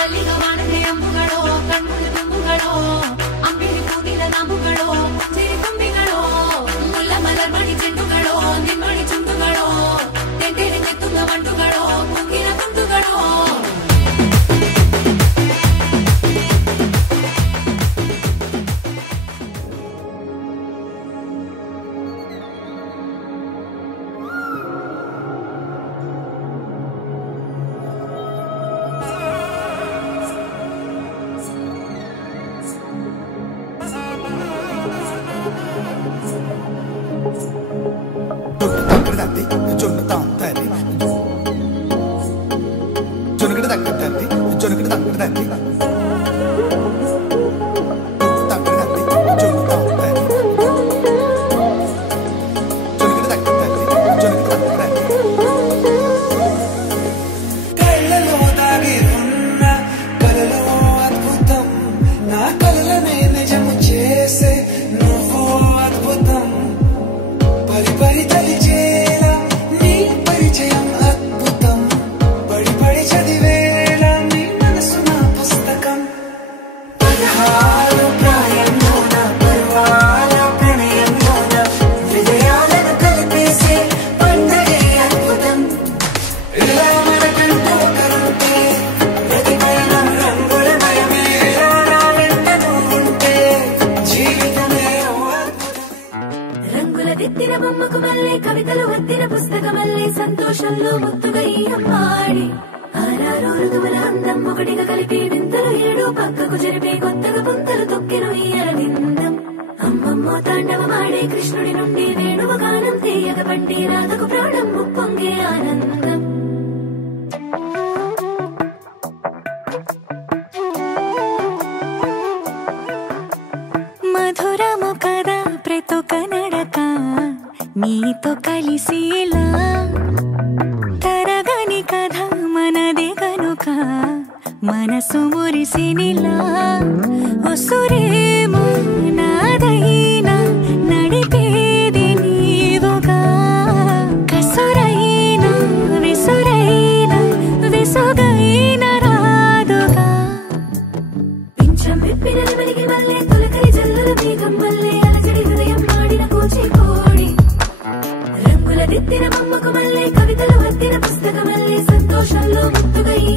ಮಲ್ಲಿಗ ವಾನದೆ ಅಂಬುಗಳೋ ಕಣ್ಮುಳ ತುಂಬುಗಳೋ ಅಂಬಿರಿ ಕೂದಿಲ ನಾಂಬುಗಳೋ ಸಿರಿ ತುಂಬಿಗಳೋ ಮುಲ್ಲ ಮಲರ್ ಮಣಿ ಚೆಂಡುಗಳೋ ನಿಮ್ಮಣಿ ಚುಂಡುಗಳೋ ತೆಂಟೆರೆ ತೆತ್ತುಂಗ ಮಂಟುಗಳೋ ಮುಗಿನ ತುಂಡುಗಳೋ కవితలు వత్తిన పుస్తకమల్లే సంతోషంలో ముత్తుగా ఈ అమ్మాడి ఆరారు ఋతువుల అందం ఒకటిగా కలిపి వింతలు ఏడు పక్కకు జరిపే కొత్తగా పుంతలు తొక్కెను ఈ అరవిందం అమ్మమ్మో తాండవమాడే కృష్ణుడి నుండి వేణువ గానం తీయగ పండి రాధకు ప్రాణం ముప్పొంగే ఆనందం మధురము కదా ప్రతొక నడక నీతో కలిసేలా తరగని కథ మనదే కనుక మనసు మురిసినిలా ఒసురేమో నాదైనా నడిపేది నీవుగా కసురైనా విసురైనా విసుగైన రాదుగా పింఛం విప్పిన వెలిగి వల్లే తొలకరి జల్లుల మేఘం వల్లే అలజడి హృదయం మాడిన కూచికోడి రంగుల దిద్దిన బొమ్మకు మల్లే కవితలు వత్తిన పుస్తకమల్లే సంతోషంలో ముత్తుగా ఈ